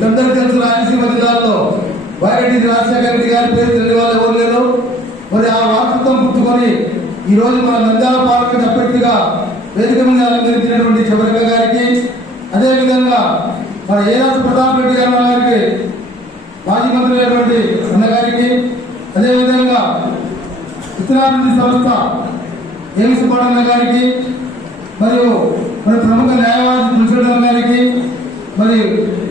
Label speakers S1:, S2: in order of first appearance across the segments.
S1: మీకందరూ తెలుసు రాయలసీమ జిల్లాలో వైరెడ్డి రాజశేఖర రెడ్డి గారి పేరు తెలియని వాళ్ళు ఎవరు లేరు? మరి ఆ వారసత్వం పుట్టుకొని ఈ రోజు మన నంద్యాల పార్లమెంట్ అభ్యర్థిగా వేదిక మీద అలంకరించినటువంటి చివరిక గారికి అదేవిధంగా మన ఏఆర్ ప్రతాప్ రెడ్డి గారి గారికి మాజీ మంత్రి అయినటువంటి అన్నగారికి అదేవిధంగా ఉత్తరాభివృద్ధి సంస్థ ఏమి పడన్న గారికి మరియు మన ప్రముఖ న్యాయవాది తులసిరెడ్డి గారికి మరి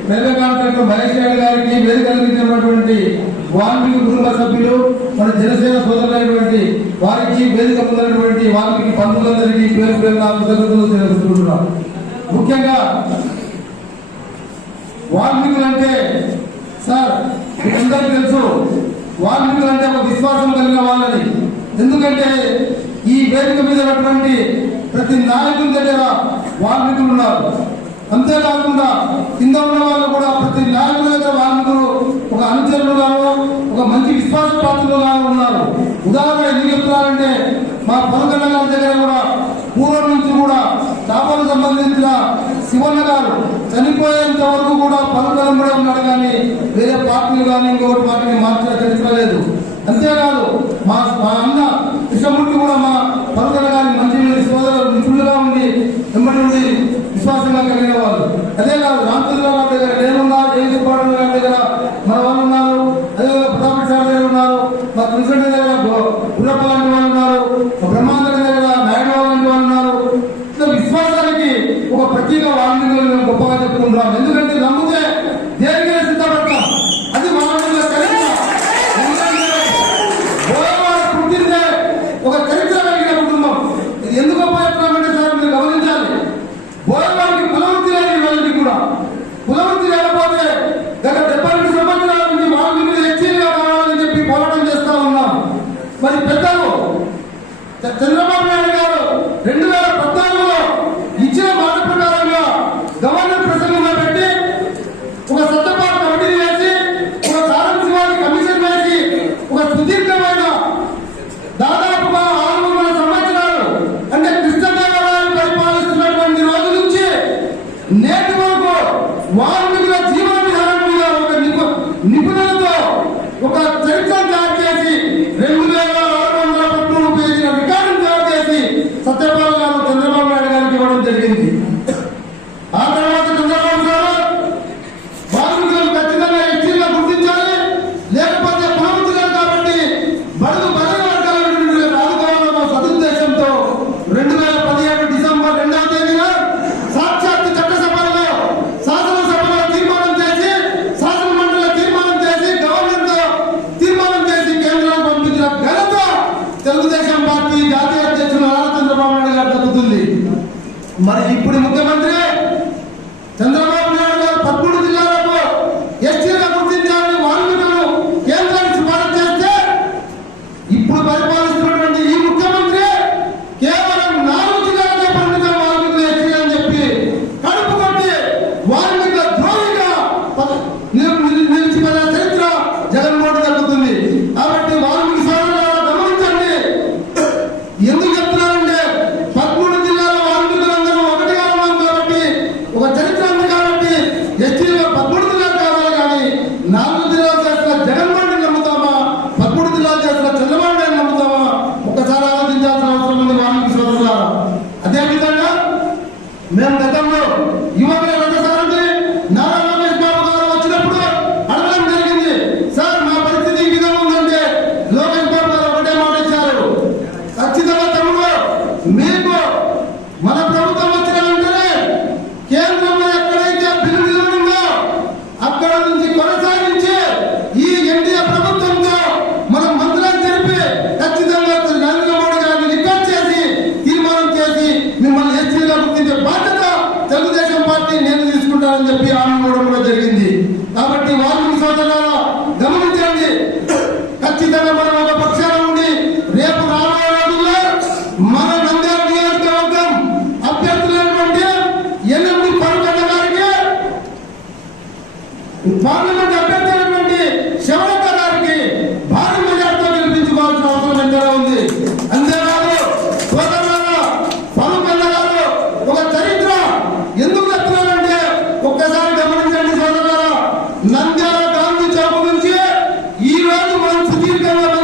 S1: రైల్వే కాంట్రాక్టర్ మహేష్ రెడ్డి గారికి వేదిక కలిగించినటువంటి వాల్మీకి కుటుంబ సభ్యులు మన జనసేన సోదరులైనటువంటి వారికి వేదిక పొందినటువంటి వాల్మీకి బంధువులందరికీ పేరు పేరు నా కృతజ్ఞతలు తెలుసుకుంటున్నాం ముఖ్యంగా వాల్మీకులు అంటే సార్ మీకందరికీ తెలుసు వాల్మీకులు అంటే ఒక విశ్వాసం కలిగిన వాళ్ళని. ఎందుకంటే ఈ వేదిక మీద ఉన్నటువంటి ప్రతి నాయకుల దగ్గర వాల్మీకులు ఉన్నారు. అంతేకాకుండా కింద ఉన్న వాళ్ళు కూడా ప్రతి నాయకుల దగ్గర వాళ్ళందరూ ఒక అనుచరులుగాను ఒక మంచి విశ్వాస పాత్రలుగాను ఉన్నారు. ఉదాహరణ ఎందుకు చెప్తున్నారంటే మా పొలకన్న గారి దగ్గర కూడా పూర్వం నుంచి కూడా చేపలకు సంబంధించిన శివన్న గారు చనిపోయేంత వరకు కూడా పలుకలం కూడా ఉన్నాడు కానీ వేరే పార్టీలు కానీ ఇంకోటి పార్టీని మార్చిన చరిత్ర లేదు అంతేకాదు మా మా అన్న కృష్ణమూర్తి కూడా మా పలుకల గారి మంచి సోదరు నిపుణులుగా ఉండి వెంబడి ఉండి విశ్వాసంగా కలిగిన వాళ్ళు. అదే కాదు రామచంద్రరావు تبتلون మరి ఇప్పుడు ముఖ్యమంత్రి తెలుగుదేశం నేను తీసుకుంటానని చెప్పి ఆనందం కూడా జరిగింది. కాబట్టి వాల్మీకి సోదరులారా గమనించండి. ఖచ్చితంగా మనం ఒక పక్షాన ఉండి రేపు రాబోయే రోజుల్లో మన Vamos subir a